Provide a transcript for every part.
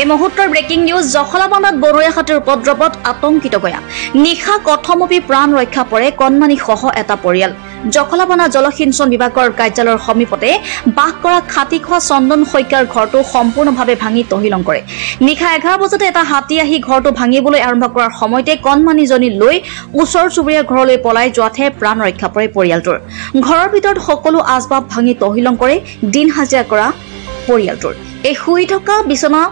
এই মুহূৰ্তৰ breaking news জখলাবন্ধাত বনৰীয়া হাতীৰ উপদ্ৰৱত আতংকিত গঞা নিশা কথমপি প্ৰাণ ৰক্ষা পৰে কণমানি সহ এটা পৰিয়াল জখলাবন্ধা জলসিঞ্চন বিভাগৰ কাৰ্যালয়ৰ সমীপতে বাস কৰা খাতি খোৱা চন্দন শইকীয়াৰ ঘৰটো সম্পূৰ্ণভাৱে ভাঙি তহিলং কৰে নিশা 11 বজাতে এটা হাতী আহি ঘৰটো ভাঙিবলৈ আৰম্ভ কৰাৰ সময়তে কণমানিজনী লৈ ওচৰ চুবুৰীয়া ঘৰলৈ পলাই যোৱাতে প্ৰাণ ৰক্ষা পৰে পৰিয়ালটোৰ ঘৰৰ ভিতৰত সকলো আচবাব ভাঙি তহিলং কৰে দিন হাজিৰা কৰা পৰিয়ালটোৰ এই শুই থকা বিছনা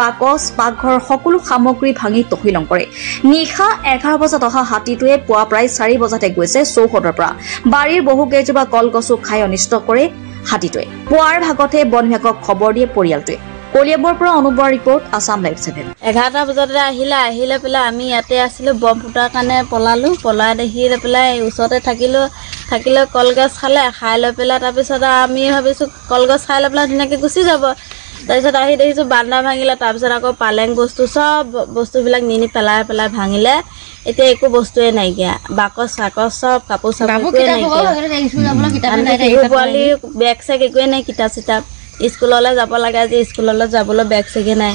বাকচ পাকঘৰৰ সকলো সামগ্ৰী ভাঙি তহিলং কৰে নিশা 11 বজাত অহা হাতীটোৱে পুৱা প্ৰায় 4 বজাতে গৈছে চৌহদৰ পৰা বাৰীৰ বহু কেইজোপা কলগছো খাই অনিষ্ট কৰে হাতীটোৱে পুৱাৰ ভাগতে বন বিভাগক খবৰ দিয়ে পৰিয়ালটোৱে কলিয়াবৰ পৰা অনুবৰ ৰিপৰ্ট আসাম লাইভ 7 11টা বজাতে আহিলে পেলাই আমি ইয়াতে আছিলো বম ফুটাৰ কাৰণে পলাই দেখি পেলাই ওচৰতে থাকিলে কলগছ খাই লৈ পেলাই তাৰপিছত আমি ভাবিছো কলগছ খাই লৈ পেলাই ধুনীয়াকৈ গুচি যাব তাৰপিছত আহি দেখিছোঁ বান্দা ভাঙিলে তাৰপিছত আকৌ পালেং বস্তু চব বস্তুবিলাক নি পেলাই ভাঙিলে এতিয়া একো বস্তুৱে নাইকিয়া বাকচ চাকচ চব কাপোৰ একোৱে নাইকিয়া পোৱালি বেগ চেগ একোৱে নাই কিতাপ চিতাপ স্কুললৈ যাব লাগে আজি স্কুললৈ যাবলৈ বেগ চেগে নাই